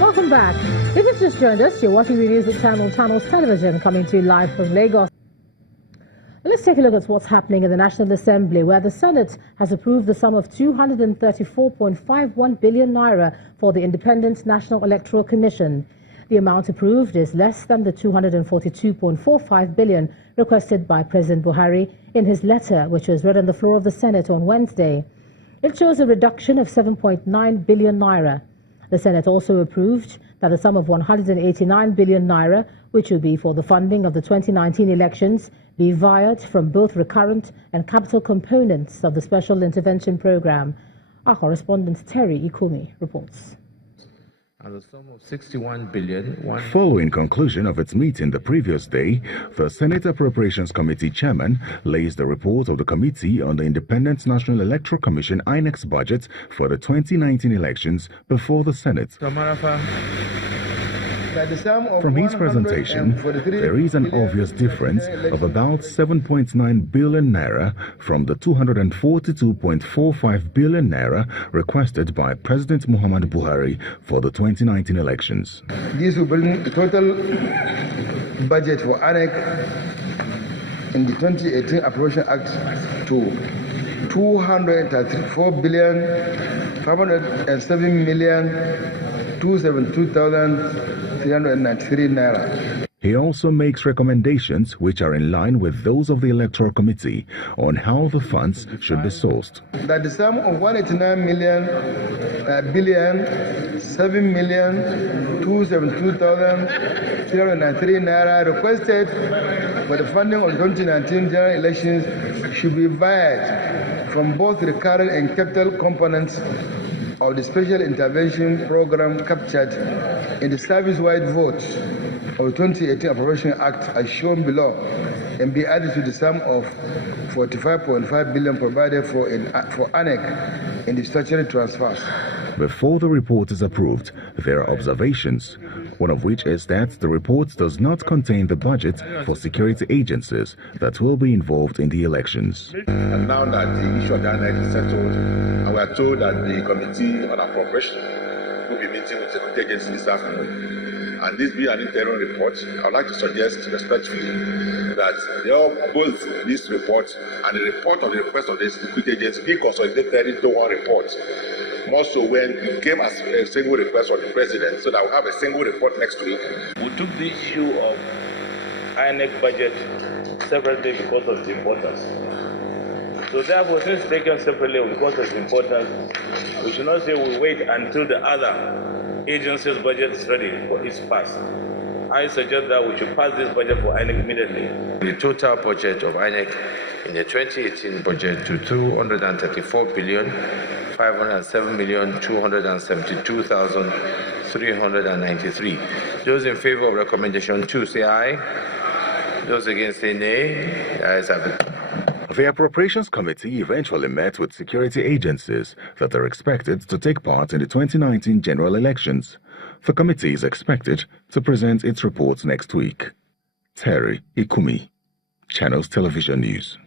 Welcome back. If you've just joined us, you're watching the news at Channels Television, coming to you live from Lagos. Let's take a look at what's happening in the National Assembly, where the Senate has approved the sum of 234.51 billion naira for the Independent National Electoral Commission. The amount approved is less than the 242.45 billion requested by President Buhari in his letter, which was read on the floor of the Senate on Wednesday. It shows a reduction of 7.9 billion naira. The Senate also approved that the sum of 189 billion naira, which will be for the funding of the 2019 elections, be vired from both recurrent and capital components of the Special Intervention Program. Our correspondent Terry Ikumi reports. And the sum of 61 billion. Following conclusion of its meeting the previous day, the Senate Appropriations Committee chairman lays the report of the Committee on the Independent National Electoral Commission INEC's budget for the 2019 elections before the Senate. From his presentation, there is an obvious difference of about 7.9 billion naira from the 242.45 billion naira requested by President Muhammadu Buhari for the 2019 elections. This will bring the total budget for INEC in the 2018 Appropriation Act to 234,507,272,393 naira. He also makes recommendations which are in line with those of the Electoral Committee on how the funds should be sourced. That the sum of 189,772,393 naira requested for the funding of the 2019 general elections should be vied from both recurrent and capital components of the Special Intervention Program captured in the service-wide vote of the 2018 Appropriation Act as shown below, and be added to the sum of 45.5 billion provided for INEC in the statutory transfers. Before the report is approved, there are observations, one of which is that the report does not contain the budget for security agencies that will be involved in the elections. And now that the issue of the INEC is settled, and we are told that the Committee on Appropriation will be meeting with the security agencies this afternoon, and this being an interim report, I would like to suggest respectfully that both this report and the report of the request of the security agency be consolidated into one report. More so when it came as a single request from the president, so that we'll have a single report next week. We took the issue of INEC budget separately because of the importance. So therefore, since taken separately because of the importance, we should not say we wait until the other agency's budget is ready for its pass. I suggest that we should pass this budget for INEC immediately. The total budget of INEC in the 2018 budget to 234 billion 507,272,393. Those in favor of recommendation 2 say aye. Those against say nay. The ayes have it. The Appropriations Committee eventually met with security agencies that are expected to take part in the 2019 general elections. The committee is expected to present its reports next week. Terry Ikumi, Channels Television News.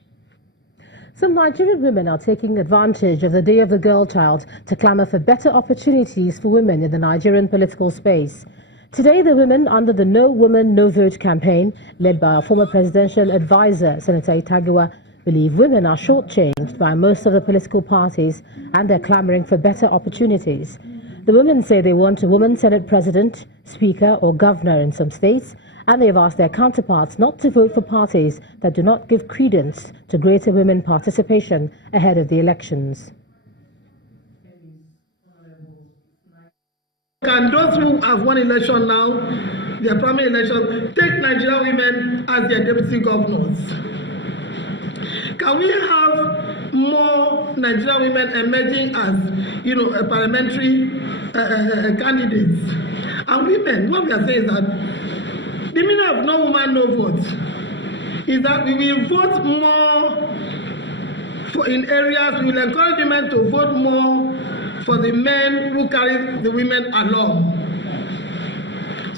Some Nigerian women are taking advantage of the Day of the Girl Child to clamour for better opportunities for women in the Nigerian political space. Today, the women under the No Woman, No Vote campaign, led by our former presidential advisor, Senator Itagiwa, believe women are shortchanged by most of the political parties and they're clamouring for better opportunities. The women say they want a woman Senate President, Speaker or Governor in some states, and they have asked their counterparts not to vote for parties that do not give credence to greater women participation ahead of the elections. Can those who have won election now, their primary election, take Nigerian women as their deputy governors? Can we have more Nigerian women emerging as, parliamentary candidates? And women, what we are saying is that the meaning of no woman, no vote is that we will vote more in areas, we will encourage women to vote more for the men who carry the women along.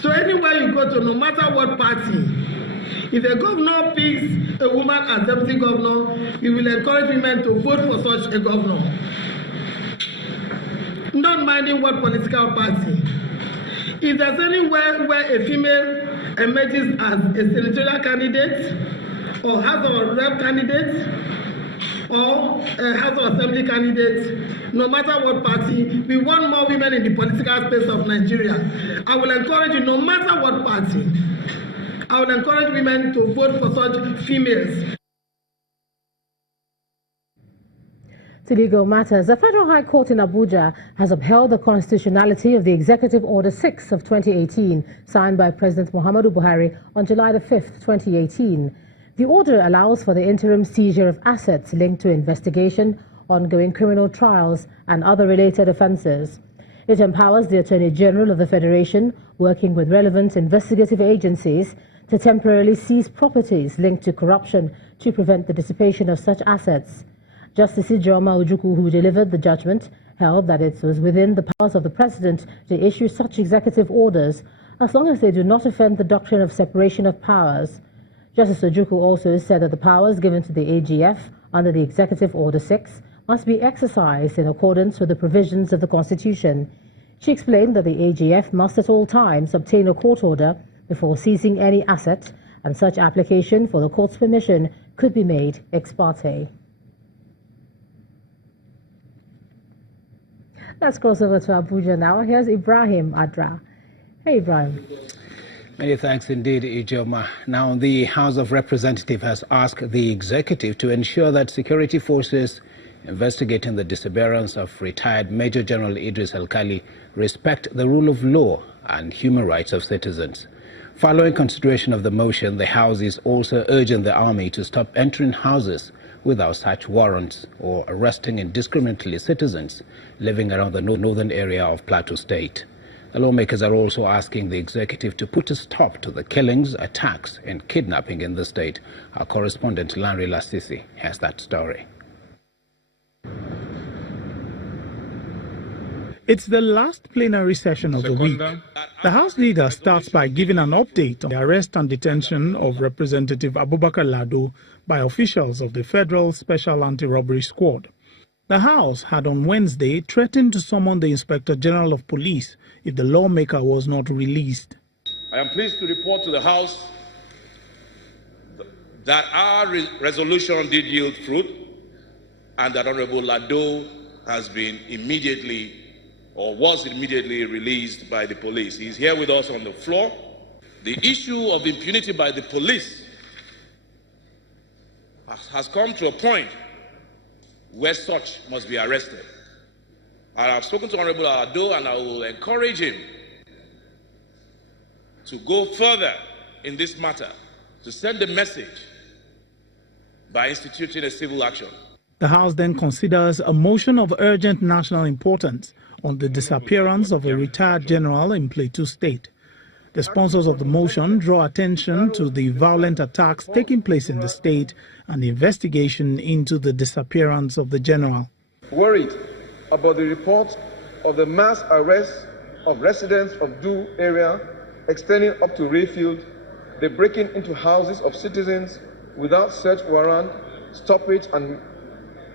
So anywhere you go to, no matter what party, if a governor picks a woman as deputy governor, we will encourage women to vote for such a governor, not minding what political party. If there's anywhere where a female emerges as a senatorial candidate or House of Rep candidate or a House of Assembly candidate, no matter what party, we want more women in the political space of Nigeria. I will encourage you, no matter what party, I will encourage women to vote for such females. To legal matters, the Federal High Court in Abuja has upheld the constitutionality of the Executive Order 6 of 2018, signed by President Muhammadu Buhari on July the 5th, 2018. The order allows for the interim seizure of assets linked to investigation, ongoing criminal trials, and other related offences. It empowers the Attorney General of the Federation, working with relevant investigative agencies, to temporarily seize properties linked to corruption to prevent the dissipation of such assets. Justice Ijeoma Ojukwu, who delivered the judgment, held that it was within the powers of the President to issue such executive orders as long as they do not offend the doctrine of separation of powers. Justice Ojukwu also said that the powers given to the AGF under the Executive Order 6 must be exercised in accordance with the provisions of the Constitution. She explained that the AGF must at all times obtain a court order before seizing any asset, and such application for the court's permission could be made ex parte. Let's cross over to Abuja now. Here's Ibrahim Adra. Hey, Ibrahim. Many thanks indeed, Ijeoma. Now, the House of Representatives has asked the executive to ensure that security forces investigating the disappearance of retired Major General Idris Alkali respect the rule of law and human rights of citizens. Following consideration of the motion, the House is also urging the Army to stop entering houses without search warrants or arresting indiscriminately citizens living around the northern area of Plateau State. The lawmakers are also asking the executive to put a stop to the killings, attacks, and kidnapping in the state. Our correspondent Lanre Lasisi has that story. It's the last plenary session of the week. The House leader starts by giving an update on the arrest and detention of Representative Abubakar Lado by officials of the Federal Special Anti-Robbery Squad. The House had on Wednesday threatened to summon the Inspector General of Police if the lawmaker was not released. I am pleased to report to the House that our resolution did yield fruit and that Honorable Lado has been was immediately released by the police. He's here with us on the floor. The issue of impunity by the police has come to a point where such must be arrested. I have spoken to Honorable Lado, and I will encourage him to go further in this matter, to send a message by instituting a civil action. The House then considers a motion of urgent national importance on the disappearance of a retired general in Plateau State. The sponsors of the motion draw attention to the violent attacks taking place in the state and the investigation into the disappearance of the general. Worried about the reports of the mass arrest of residents of Do area extending up to Rayfield, the breaking into houses of citizens without search warrant, stoppage and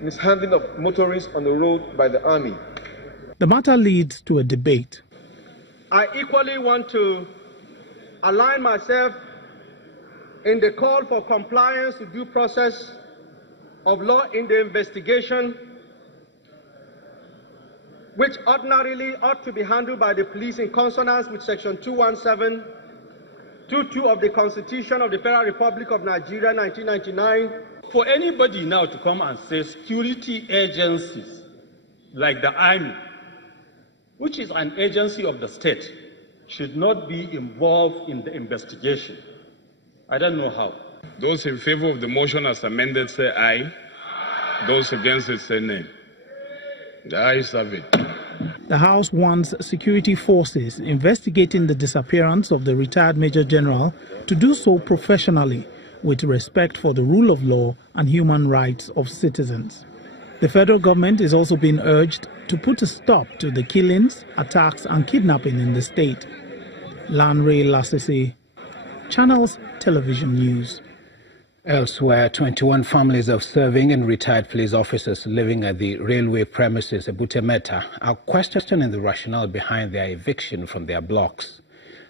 mishandling of motorists on the road by the Army. The matter leads to a debate. I equally want to align myself in the call for compliance to due process of law in the investigation, which ordinarily ought to be handled by the police in consonance with Section 217(2) of the Constitution of the Federal Republic of Nigeria, 1999. For anybody now to come and say security agencies like the Army, which is an agency of the state, should not be involved in the investigation, I don't know how. Those in favor of the motion as amended say aye. Those against it say nay. The ayes have it. The House wants security forces investigating the disappearance of the retired Major General to do so professionally, with respect for the rule of law and human rights of citizens. The federal government is also being urged to put a stop to the killings, attacks and kidnapping in the state. Lanre Lasisi, Channels Television News. Elsewhere, 21 families of serving and retired police officers living at the railway premises at Pt.2 are questioning the rationale behind their eviction from their blocks.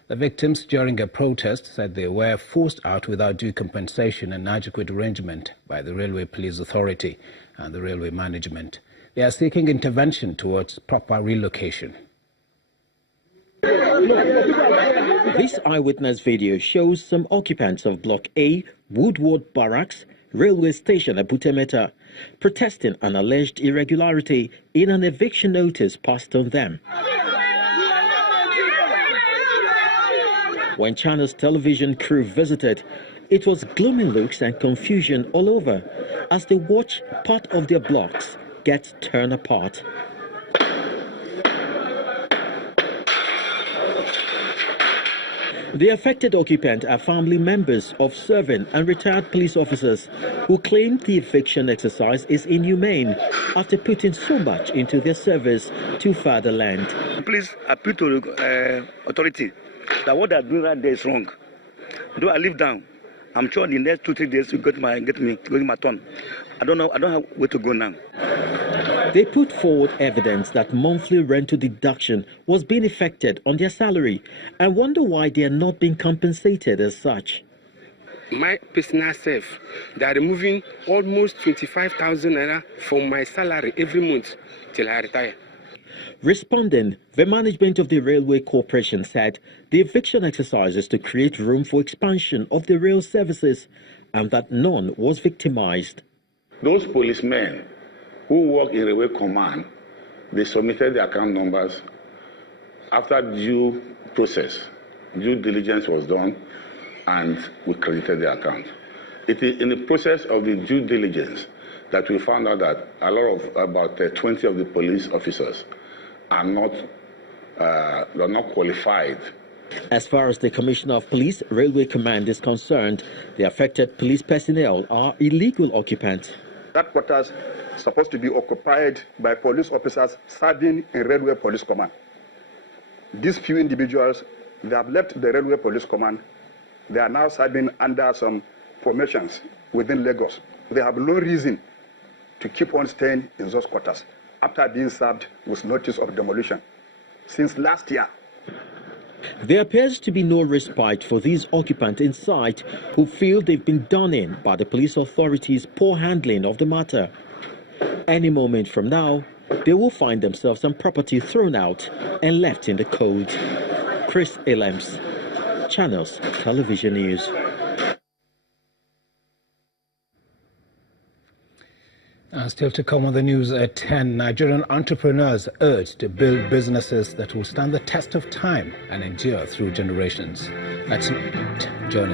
The victims, during a protest, said they were forced out without due compensation and adequate arrangement by the Railway Police Authority and the railway management. They are seeking intervention towards proper relocation. This eyewitness video shows some occupants of Block A, Woodward Barracks, railway station at Pt.2, protesting an alleged irregularity in an eviction notice passed on them. When Channels television crew visited, it was gloomy looks and confusion all over as they watch part of their blocks get torn apart. The affected occupants are family members of serving and retired police officers who claim the eviction exercise is inhumane after putting so much into their service to fatherland. Please appeal to the authority that what they are doing right there is wrong. Though I live down, I'm sure in the next 2-3 days you get my turn. I don't have where to go now. They put forward evidence that monthly rental deduction was being effected on their salary and wonder why they are not being compensated as such. My personal self, they are removing almost 25,000 naira from my salary every month till I retire. Responding, the management of the Railway Corporation said the eviction exercise is to create room for expansion of the rail services and that none was victimized. Those policemen who work in railway command, they submitted their account numbers. After due process, due diligence was done, and we credited the account. It is in the process of the due diligence that we found out that about 20 of the police officers are not qualified. As far as the Commissioner of Police Railway Command is concerned, the affected police personnel are illegal occupants. That quarters is supposed to be occupied by police officers serving in Railway Police Command. These few individuals, they have left the Railway Police Command. They are now serving under some formations within Lagos. They have no reason to keep on staying in those quarters after being served with notice of demolition since last year. There appears to be no respite for these occupants inside who feel they've been done in by the police authorities' poor handling of the matter. Any moment from now, they will find themselves some property thrown out and left in the cold. Chris Elems, Channels Television News. Still to come on the news at 10, Nigerian entrepreneurs urged to build businesses that will stand the test of time and endure through generations. That's journalism.